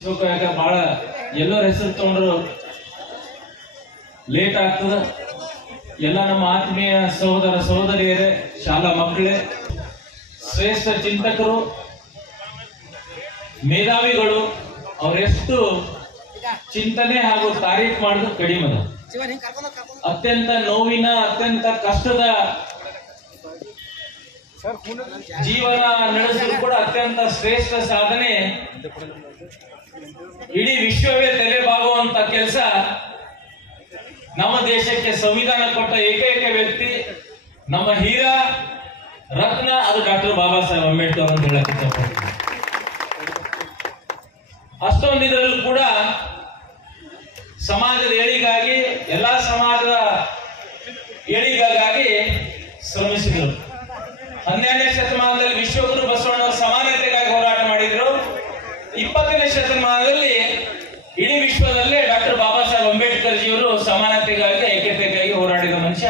ಬಹಳ ಎಲ್ಲರ ಹೆಸರು ತಗೊಂಡ್ರು ಲೇಟ್ ಆಗ್ತದ. ಎಲ್ಲ ನಮ್ಮ ಆತ್ಮೀಯ ಸಹೋದರ ಸಹೋದರಿಯರೇ, ಶಾಲಾ ಮಕ್ಕಳೇ, ಶ್ರೇಷ್ಠ ಚಿಂತಕರು, ಮೇಧಾವಿಗಳು, ಅವರೆಷ್ಟು ಚಿಂತನೆ ಹಾಗೂ ತಾರೀಫ್ ಮಾಡಿದ್ರು ಕಡಿಮೆ. ಅತ್ಯಂತ ನೋವಿನ, ಅತ್ಯಂತ ಕಷ್ಟದ ಜೀವನ ನಡೆಸಲು ಕೂಡ ಅತ್ಯಂತ ಶ್ರೇಷ್ಠ ಸಾಧನೆ, ಇಡೀ ವಿಶ್ವವೇ ತಲೆಬಾಗುವಂತ ಕೆಲಸ ನಮ್ಮ ದೇಶಕ್ಕೆ ಸಂವಿಧಾನ ಕೊಟ್ಟ ಏಕೈಕ ವ್ಯಕ್ತಿ, ನಮ್ಮ ಹೀರಾ ರತ್ನ, ಅದು ಡಾಕ್ಟರ್ ಬಾಬಾ ಸಾಹೇಬ್ ಅಂಬೇಡ್ಕರ್ ಅಂತ ಹೇಳಕ್ ಇಷ್ಟಪಡ್ತೀನಿ. ಅಷ್ಟೊಂದು ಇದರಲ್ಲೂ ಕೂಡ ಸಮಾಜದ ಏಳಿಗಾಗಿ, ಎಲ್ಲಾ ಸಮಾಜದ ಏಳಿಗಾಗಿ ಶ್ರಮಿಸಿದರು. 12ನೇ ಶತಮಾನದಲ್ಲಿ ವಿಶ್ವಗುರು ಬಸವಣ್ಣವರು ಸಮಾನತೆಗಾಗಿ ಹೋರಾಟ ಮಾಡಿದ್ರು. 20ನೇ ಶತಮಾನದಲ್ಲಿ ಇಡೀ ವಿಶ್ವದಲ್ಲೇ ಡಾಕ್ಟರ್ ಬಾಬಾ ಸಾಹೇಬ್ ಅಂಬೇಡ್ಕರ್ ಜಿಯವರು ಸಮಾನತೆಗಾಗಿ, ಐಕ್ಯತೆಗಾಗಿ ಹೋರಾಡಿದ ಮನುಷ್ಯ,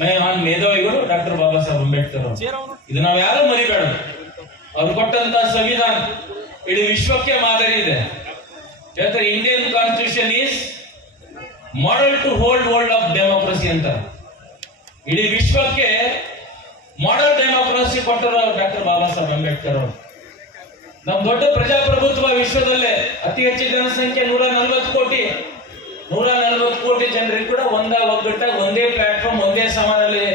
ಮಹಾನ್ ಮೇಧಾವಿಗಳು ಡಾಕ್ಟರ್ ಬಾಬಾ ಸಾಹೇಬ್ ಅಂಬೇಡ್ಕರ್ ಅವರು. ಇದು ನಾವು ಯಾರು ಮರಿಬೇಡ. ಅವ್ರು ಕೊಟ್ಟಂತ ಸಂವಿಧಾನ ಇಡೀ ವಿಶ್ವಕ್ಕೆ ಮಾದರಿ ಇದೆ. Indian constitution is model to whole world of democracy ಅಂತ. ಇಡೀ ವಿಶ್ವಕ್ಕೆ ಮಾಡೆಲ್ ಡೆಮೋಕ್ರಸಿ ಕೊಟ್ಟರು ಡಾಕ್ಟರ್ ಬಾಬಾ ಸಾಹೇಬ್ ಅಂಬೇಡ್ಕರ್ ಅವರು. ನಮ್ಮ ದೊಡ್ಡ ಪ್ರಜಾಪ್ರಭುತ್ವ ವಿಶ್ವದಲ್ಲೇ ಅತಿ ಹೆಚ್ಚು ಜನಸಂಖ್ಯೆ 140 ಕೋಟಿ ಜನರಿಗೆ ಕೂಡ ಒಗ್ಗಟ್ಟಾಗಿ ಒಂದೇ ಪ್ಲಾಟ್ಫಾರ್ಮ್, ಒಂದೇ ಸಮಾನಲ್ಲಿ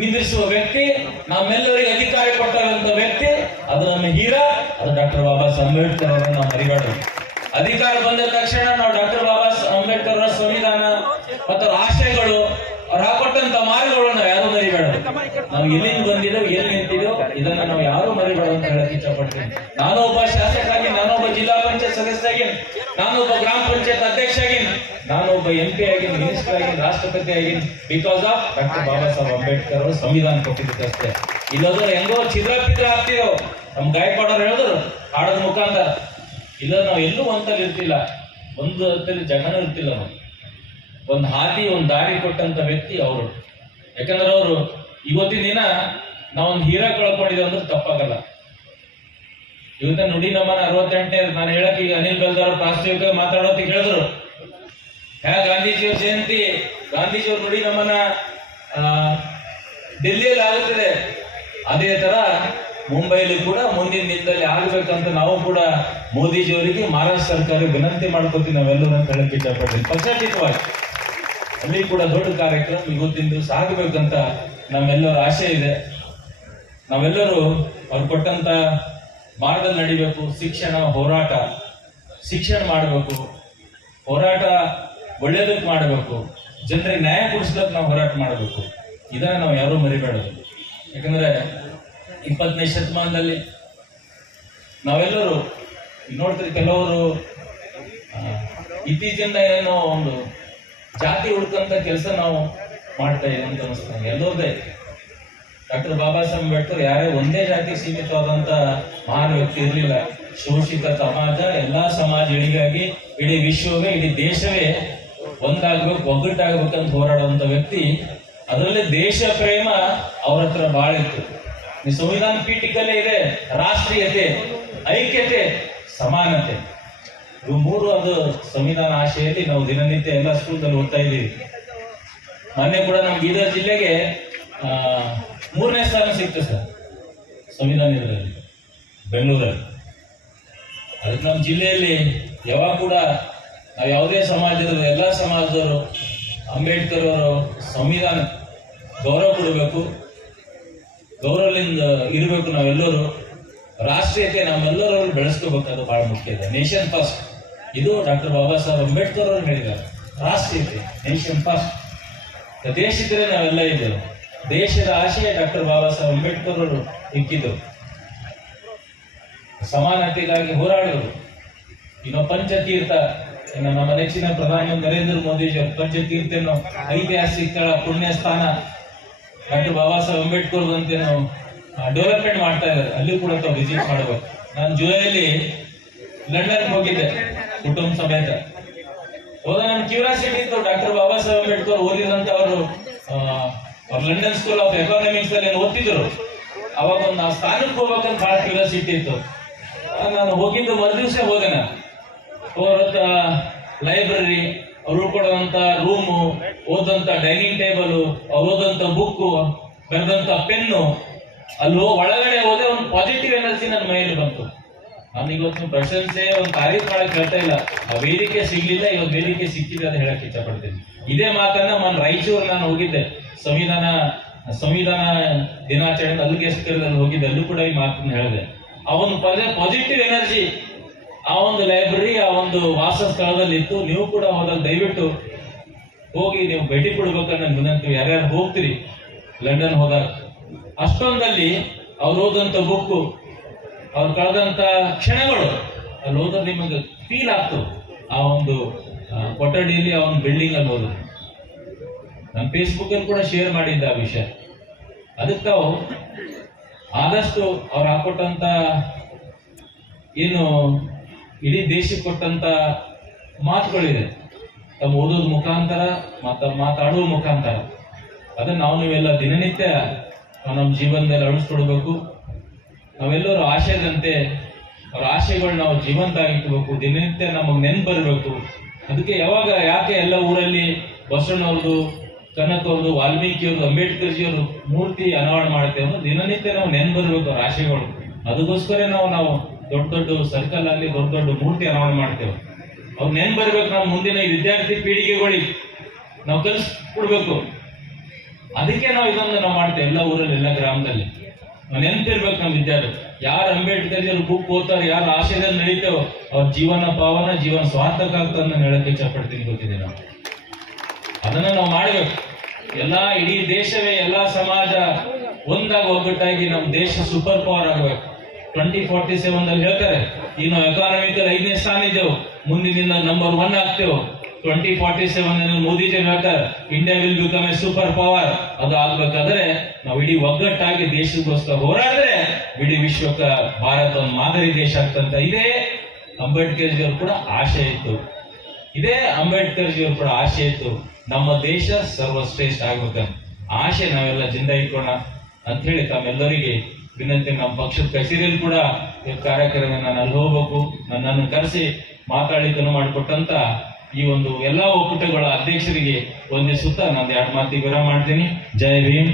ನಿಂದಿಸುವ ವ್ಯಕ್ತಿ, ನಮ್ಮೆಲ್ಲರಿಗೆ ಅಧಿಕಾರ ಕೊಟ್ಟಂತ ವ್ಯಕ್ತಿ, ಅದು ನಮ್ಮ ಹೀರಾ, ಅದು ಡಾಕ್ಟರ್ ಬಾಬಾ ಸಾಹೇಬ್ ಅಂಬೇಡ್ಕರ್ ಅವರನ್ನು ನಾವು ಮರಿಬಾರ್ದು. ಅಧಿಕಾರ ಬಂದ ತಕ್ಷಣ ನಾವು ಡಾಕ್ಟರ್ ಬಾಬಾ ಅಂಬೇಡ್ಕರ್ ಅವರ ಸಂವಿಧಾನ ಮತ್ತು ಆಶಯಗಳು, ಅವ್ರು ಹಾಕೊಟ್ಟಂತ ಮಾರ್ಗಗಳು ನಾವು ಯಾರು ಮರಿಬೇಡ. ನಾವು ಎಲ್ಲಿಂದ ಬಂದಿದ್ದೇವೆ, ಎಲ್ಲಿ ನಿಂತಿದ್ದೇವೆ, ಇದನ್ನ ನಾವು ಯಾರು ಮರಿಬೇಡ ಅಂತ ಹೇಳಕ್ ಇಷ್ಟಪಡ್ತೀನಿ. ನಾನೊಬ್ಬ ಶಾಸಕರಾಗಿ, ನಾನೊಬ್ಬ ಜಿಲ್ಲಾ ಪಂಚಾಯತ್ ಸದಸ್ಯರಾಗಿ, ನಾನೊಬ್ಬ ಗ್ರಾಮ ಪಂಚಾಯತ್ ಅಧ್ಯಕ್ಷ ಆಗಿ, ನಾನೊಬ್ಬ MP ಆಗಿ, ಮಿನಿಸ್ಟರ್ ಆಗಿ, ರಾಷ್ಟ್ರಪತಿ ಆಗಿ, because of doctor Baba Saheb Ambedkar ಅವರು ಸಂವಿಧಾನ ಕೊಟ್ಟಿದ್ದಷ್ಟೇ. ಇಲ್ಲದ್ರೆ ಹೆಂಗೋ ಛಿದ್ರ ಆಗ್ತಿರೋ ನಮ್ ಗಾಯಕವಾಡೋರು ಹೇಳಿದ್ರು ಹಾಡೋದ್ ಮುಖಾಂತರ. ಇಲ್ಲ, ನಾವು ಎಲ್ಲೂ ಒಂದಲ್ಲಿ ಇರ್ತಿಲ್ಲ, ಒಂದು ಹೊತ್ತಲ್ಲಿ ಜಗನೂ ಇರ್ತಿಲ್ಲ. ನಾವು ಒಂದು ಹಾದಿ, ಒಂದು ದಾರಿ ಕೊಟ್ಟಂತ ವ್ಯಕ್ತಿ ಅವರು. ಯಾಕಂದ್ರೆ ಅವರು ಇವತ್ತಿನ ದಿನ ನಾವೊಂದು ಹೀರಾ ಕಳ್ಕೊಂಡಿದ್ದೇವೆ ಅಂದ್ರೆ ತಪ್ಪಾಗಲ್ಲ. ಇವತ್ತ ನುಡಿ ನಮ್ಮನ 68ನೇ, ನಾನು ಹೇಳಕ್ ಈಗ ಅನಿಲ್ ಬೆಲ್ದಾರ್ ಪ್ರಾಸ್ತಾವಿಕ ಮಾತಾಡೋತಿಗೆ ಹೇಳಿದ್ರು, ಗಾಂಧೀಜಿಯವ್ರ ಜಯಂತಿ, ಗಾಂಧೀಜಿಯವ್ರ ನುಡಿ ನಮ್ಮನ ಡೆಲ್ಲಿಯಲ್ಲಿ ಆಗುತ್ತದೆ, ಅದೇ ತರ ಮುಂಬೈಲಿ ಕೂಡ ಮುಂದಿನ ದಿನದಲ್ಲಿ ಆಗ್ಬೇಕಂತ ನಾವು ಕೂಡ ಮೋದಿಜಿಯವರಿಗೆ, ಮಹಾರಾಷ್ಟ್ರ ಸರ್ಕಾರ ವಿನಂತಿ ಮಾಡ್ಕೋತೀವಿ ನಾವೆಲ್ಲರೂ ಅಂತ ಹೇಳಕ್ ಇಷ್ಟಪಡ್ತೀನಿ. ಪಕ್ಷಾತೀತವಾಗಿ ಅಲ್ಲಿ ಕೂಡ ದೊಡ್ಡ ಕಾರ್ಯಕ್ರಮ ಇವತ್ತಿನ ದಿವಸ ಆಗಬೇಕಂತ ನಮ್ಮೆಲ್ಲರ ಆಶೆ ಇದೆ. ನಾವೆಲ್ಲರೂ ಅವ್ರು ಕೊಟ್ಟಂತ ಮಾರ್ಗದಲ್ಲಿ ನಡಿಬೇಕು. ಶಿಕ್ಷಣ ಹೋರಾಟ, ಶಿಕ್ಷಣ ಮಾಡಬೇಕು, ಹೋರಾಟ ಒಳ್ಳೇದಕ್ಕೆ ಮಾಡಬೇಕು, ಜನರಿಗೆ ನ್ಯಾಯ ಕೊಡಿಸ್ಲಿಕ್ಕೆ ನಾವು ಹೋರಾಟ ಮಾಡಬೇಕು. ಇದನ್ನ ನಾವು ಯಾರೂ ಮರಿಬೇಡದು. ಯಾಕಂದ್ರೆ 20ನೇ ಶತಮಾನದಲ್ಲಿ ನಾವೆಲ್ಲರೂ ನೋಡ್ತೀರಿ, ಕೆಲವರು ಇತ್ತೀಚಿನ ಏನೋ ಒಂದು ಜಾತಿ ಹುಡುಕಂತ ಕೆಲಸ ನಾವು ಮಾಡ್ತಾ ಇದ್ದೀವಿ ಅಂತ ಅನಿಸ್ತಾರೆ. ಎಲ್ಲೋದೇ ಡಾಕ್ಟರ್ ಬಾಬಾ ಸಾಹೇಬ್ ಅಂಬೇಡ್ಕರ್ ಯಾರೇ ಒಂದೇ ಜಾತಿ ಸೀಮಿತವಾದಂತ ಮಹಾನ್ ವ್ಯಕ್ತಿ ಇರಲಿಲ್ಲ. ಶೋಷಿತ ಸಮಾಜ, ಎಲ್ಲಾ ಸಮಾಜ ಏಳಿಗಾಗಿ ಇಡೀ ವಿಶ್ವವೇ, ಇಡೀ ದೇಶವೇ ಒಂದಾಗ್ಬೇಕು, ಒಗ್ಗಟ್ಟಾಗ್ಬೇಕಂತ ಹೋರಾಡುವಂತ ವ್ಯಕ್ತಿ. ಅದರಲ್ಲಿ ದೇಶ ಪ್ರೇಮ ಅವ್ರ ಹತ್ರ ಬಹಳ ಇತ್ತು. ಸಂವಿಧಾನ ಪೀಠಿಕಲ್ಲೇ ಇದೆ ರಾಷ್ಟ್ರೀಯತೆ, ಐಕ್ಯತೆ, ಸಮಾನತೆ. ಇವು ಮೂರು ಅದು ಸಂವಿಧಾನ ಆಶೆಯಲ್ಲಿ ನಾವು ದಿನನಿತ್ಯ ಎಲ್ಲ ಸ್ಕೂಲ್ದಲ್ಲಿ ಓದ್ತಾ ಇದ್ದೀವಿ. ಮೊನ್ನೆ ಕೂಡ ನಮ್ಮ ಬೀದರ್ ಜಿಲ್ಲೆಗೆ 3ನೇ ಸ್ಥಾನ ಸಿಕ್ತು ಸರ್ ಸಂವಿಧಾನ ಇದರಲ್ಲಿ, ಬೆಂಗಳೂರಲ್ಲಿ. ಅದಕ್ಕೆ ನಮ್ಮ ಜಿಲ್ಲೆಯಲ್ಲಿ ಯಾವಾಗ ಕೂಡ ನಾವು ಯಾವುದೇ ಸಮಾಜದವರು, ಎಲ್ಲ ಸಮಾಜದವರು ಅಂಬೇಡ್ಕರ್ ಅವರು ಸಂವಿಧಾನ ಗೌರವ ಕೊಡಬೇಕು, ಗೌರವದಿಂದ ಇರಬೇಕು. ನಾವೆಲ್ಲರೂ ರಾಷ್ಟ್ರೀಯತೆ ನಮ್ಮೆಲ್ಲರವರು ಬೆಳೆಸ್ಕೋಬೇಕು, ಅದು ಬಹಳ ಮುಖ್ಯ ಇದೆ. ನೇಷನ್ ಫಸ್ಟ್, ಇದು ಡಾಕ್ಟರ್ ಬಾಬಾ ಸಾಹೇಬ್ ಅಂಬೇಡ್ಕರ್ ಅವರು ಹೇಳಿದ್ದಾರೆ. ರಾಷ್ಟ್ರೀಯತೆ, ನೇಷನ್ ಫಸ್ಟ್. ದೇಶಿದ್ರೆ ನಾವೆಲ್ಲ ಇದ್ದೇವೆ. ದೇಶದ ಆಶಯ ಡಾಕ್ಟರ್ ಬಾಬಾ ಸಾಹೇಬ್ ಅಂಬೇಡ್ಕರ್ ಅವರು ಇಕ್ಕಿದ್ರು. ಸಮಾನತೆಗಾಗಿ ಹೋರಾಡಿದರು. ಇನ್ನು ಪಂಚತೀರ್ಥ, ಇನ್ನು ನಮ್ಮ ನೆಚ್ಚಿನ ಪ್ರಧಾನಮಂತ್ರಿ ನರೇಂದ್ರ ಮೋದಿಜಿ ಅವರು ಪಂಚತೀರ್ಥ ಐತಿಹಾಸಿಕ ಪುಣ್ಯ ಸ್ಥಾನ ಡಾಕ್ಟರ್ ಬಾಬಾ ಸಾಹೇಬ್ ಅಂಬೇಡ್ಕರ್ ಅಂತ ನಾವು ಡೆವಲಪ್ಮೆಂಟ್ ಮಾಡ್ತಾ ಇದ್ದಾರೆ. ಅಲ್ಲಿ ಕೂಡ ತಾವು ವಿಸಿಟ್ ಮಾಡಬೇಕು. ನಾನು ಜುಲೈಯಲ್ಲಿ ಲಂಡನ್ ಹೋಗಿದ್ದೆ ಕುಟುಂಬ ಸಮೇತ. ಹೋದಾಗ ನನ್ನ ಕ್ಯೂರಿಯಾಸಿಟಿ ಇತ್ತು, ಡಾಕ್ಟರ್ ಬಾಬಾ ಸಾಹೇಬ್ ಅಂಬೇಡ್ಕರ್ ಓದಿದಂತ ಅವರು ಲಂಡನ್ ಸ್ಕೂಲ್ ಆಫ್ ಎಕಾನಮಿಕ್ಸ್ ಅಲ್ಲಿ ಓದ್ತಿದ್ರು. ಅವಾಗ ಒಂದು ಸ್ಥಾನಕ್ಕೆ ಹೋಗ್ಬೇಕಂತ ಬಹಳ ಕ್ಯೂರಿಯಾಸಿಟಿ ಇತ್ತು. ನಾನು ಹೋಗಿದ್ದು ಮರುದಿವಸ ಹೋದೆ. ನಾನು ಅವರ ಲೈಬ್ರರಿ, ಅವರು ಕೊಡುವಂತ ರೂಮು, ಓದಂತ ಡೈನಿಂಗ್ ಟೇಬಲ್, ಅವ್ರು ಓದಂತ ಬುಕ್ಕು, ಬರೆದಂತ ಪೆನ್ನು, ಅಲ್ಲಿ ಒಳಗಡೆ ಹೋದೆ ಒಂದು ಪಾಸಿಟಿವ್ ಎನರ್ಜಿ ನನ್ನ ಮೈಯಲ್ಲಿ ಬಂತು. ನಾನು ಇವತ್ತು ಪ್ರಶಂಸೆ ಒಂದು ತಾರೀಫ್ ಮಾಡಕ್ ಹೇಳ್ತಾ ಇಲ್ಲ, ಆ ವೇದಿಕೆ ಸಿಗ್ಲಿಲ್ಲ, ಇವತ್ತು ವೇದಿಕೆ ಸಿಕ್ಕಿದೆ ಅಂತ ಹೇಳಕ್ ಇಷ್ಟಪಡ್ತೀನಿ. ಇದೇ ಮಾತನ್ನ ನಾನು ರಾಯಚೂರು ನಾನು ಹೋಗಿದ್ದೆ, ಸಂವಿಧಾನ ದಿನಾಚರಣೆ ಅಲ್ಲಿಗೆ ಹೋಗಿದ್ದೆ, ಅಲ್ಲೂ ಕೂಡ ಈ ಮಾತನ್ನ ಹೇಳಿದೆ. ಆ ಒಂದು ಪಾಸಿಟಿವ್ ಎನರ್ಜಿ ಆ ಒಂದು ಲೈಬ್ರರಿ, ಆ ಒಂದು ವಾಸ ಸ್ಥಳದಲ್ಲಿ ಇತ್ತು. ನೀವು ಕೂಡ ಹೋದಾಗ ದಯವಿಟ್ಟು ಹೋಗಿ ನೀವು ಭೇಟಿ ಕೊಡ್ಬೇಕನ್ನ ವಿನಂತಿ. ಯಾರ್ಯಾರು ಹೋಗ್ತೀರಿ ಲಂಡನ್ ಹೋದಾಗ, ಅಷ್ಟೊಂದಲ್ಲಿ ಅವ್ರು ಓದಂತ ಬುಕ್ಕು, ಅವ್ರು ಕಳೆದಂತ ಕ್ಷಣಗಳು ಅಲ್ಲಿ ಓದೋದು ನಿಮಗೆ ಫೀಲ್ ಆಗ್ತದೆ. ಆ ಒಂದು ಕೊಠಡಿಯಲ್ಲಿ, ಆ ಒಂದು ಬಿಲ್ಡಿಂಗ್ ಅಲ್ಲಿ ಓದೋದು. ನಾನು ಫೇಸ್ಬುಕ್ ಅಲ್ಲಿ ಕೂಡ ಶೇರ್ ಮಾಡಿದ್ದೆ ಆ ವಿಷಯ. ಅದಕ್ಕೆ ತಾವು ಆದಷ್ಟು ಅವ್ರು ಹಾಕೊಟ್ಟಂತ ಏನು ಇಡೀ ದೇಶಕ್ಕೆ ಕೊಟ್ಟಂತ ಮಾತುಗಳಿದೆ, ತಮ್ಮ ಓದೋದ್ ಮುಖಾಂತರ ಮಾತಾಡುವ ಮುಖಾಂತರ, ಅದನ್ನ ನೀವೆಲ್ಲ ದಿನನಿತ್ಯ ನಮ್ಮ ಜೀವನದಲ್ಲಿ ಅಳಿಸ್ಕೊಡ್ಬೇಕು. ನಾವೆಲ್ಲರೂ ಆಶಯದಂತೆ ಅವ್ರ ಆಶಯಗಳು ನಾವು ಜೀವಂತ ಆಗಿಟ್ಬೇಕು, ದಿನನಿತ್ಯ ನಮಗೆ ನೆನ್ಪು ಬರಬೇಕು. ಅದಕ್ಕೆ ಯಾಕೆ ಎಲ್ಲ ಊರಲ್ಲಿ ಬಸವಣ್ಣವ್ರದ್ದು, ಕನಕವ್ರದ್ದು, ವಾಲ್ಮೀಕಿಯವ್ರದ್ದು, ಅಂಬೇಡ್ಕರ್ಜಿಯವರು ಮೂರ್ತಿ ಅನಾವರಣ ಮಾಡ್ತೇವೆ ಅಂದ್ರೆ ದಿನನಿತ್ಯ ನಾವು ನೆನ್ಪು ಬರಬೇಕು ಅವ್ರ ಆಶಯಗಳು. ಅದಕ್ಕೋಸ್ಕರ ನಾವು ದೊಡ್ಡ ಸರ್ಕಲ್ ಅಲ್ಲಿ ದೊಡ್ಡ ಮೂರ್ತಿ ಅನಾವರಣ ಮಾಡ್ತೇವೆ. ಅವ್ರು ನೆನ್ಪು ಬರ್ಬೇಕು. ನಾವು ಮುಂದಿನ ಈ ವಿದ್ಯಾರ್ಥಿ ಪೀಳಿಗೆಗಳಿಗೆ ನಾವು ಕಲಿಸ್ಕೊಡ್ಬೇಕು. ಅದಕ್ಕೆ ನಾವು ಇದನ್ನು ನಾವು ಮಾಡ್ತೇವೆ ಎಲ್ಲ ಊರಲ್ಲಿ, ಎಲ್ಲ ಗ್ರಾಮದಲ್ಲಿ. ನಾವು ನೆನ್ಪಿರ್ಬೇಕು ನಮ್ಮ ವಿದ್ಯಾರ್ಥಿ. ಯಾರು ಅಂಬೇಡ್ಕರ್ ಬುಕ್ ಓದ್ತಾರೆ, ಯಾರು ಆಶಯದಲ್ಲಿ ನಡೀತೇವೋ ಅವ್ರ ಜೀವನ ಪಾವನ, ಜೀವನ ಸಾರ್ಥಕ ಆಗ್ತದೆ ಹೇಳಕ್ಕೆ ಇಷ್ಟಪಡ್ತೀನಿ. ಗೊತ್ತಿದೆ ನಾವು ಅದನ್ನ ನಾವು ಮಾಡ್ಬೇಕು. ಇಡೀ ದೇಶವೇ, ಎಲ್ಲಾ ಸಮಾಜ ಒಂದಾಗಿ ಒಗ್ಗಟ್ಟಾಗಿ ನಮ್ಮ ದೇಶ ಸೂಪರ್ ಪವರ್ ಆಗಬೇಕು. 2047 ಹೇಳ್ತಾರೆ, ಈಗ ನಾವು ಎಕಾನಮಿಕಲ್ 5ನೇ ಸ್ಥಾನ ಇದ್ದೇವೆ, ಮುಂದಿನಿಂದ ನಂಬರ್ 1 ಆಗ್ತೇವೆ. 2047 ಮೋದಿಜಿ ಹೇಳ್ತಾರೆ, India will become A super power. ಅದು ಆಗ್ಬೇಕಾದ್ರೆ ನಾವು ಇಡೀ ಒಗ್ಗಟ್ಟಾಗಿ ದೇಶಕ್ಕೋಸ್ಕರ ಹೋರಾಡಿದ್ರೆ ಇಡೀ ವಿಶ್ವಕ್ಕೆ ಭಾರತ ಒಂದು ಮಾದರಿ ದೇಶ ಆಗ್ತಂತ ಇದೇ ಅಂಬೇಡ್ಕರ್ ಜಿಯವರು ಕೂಡ ಆಶೆ ಇತ್ತು. ನಮ್ಮ ದೇಶ ಸರ್ವಶ್ರೇಷ್ಠ ಆಗ್ಬೇಕಂತ ಆಶೆ ನಾವೆಲ್ಲ ಜಿಂದ ಇಟ್ಕೋಣ ಅಂತ ಹೇಳಿ ತಮ್ಮೆಲ್ಲರಿಗೆ ವಿನಂತಿ. ನಮ್ಮ ಪಕ್ಷದ ಕಚೇರಿಯಲ್ಲಿ ಕೂಡ ಈ ಕಾರ್ಯಕ್ರಮ ನಾನು ಅಲ್ಲಿ ಹೋಗ್ಬೇಕು, ನನ್ನನ್ನು ಕರೆಸಿ ಮಾತಾಡಿದ್ದನ್ನು ಮಾಡಿಕೊಟ್ಟಂತ ಈ ಒಂದು ಎಲ್ಲಾ ಒಕ್ಕೂಟಗಳ ಅಧ್ಯಕ್ಷರಿಗೆ ಒಂದೇ ಸುತ್ತ ನಾನು 2 ಮಾತಿಗೆ ವಿರಾಮ ಮಾಡ್ತೀನಿ. ಜೈ ಭೀಮ್.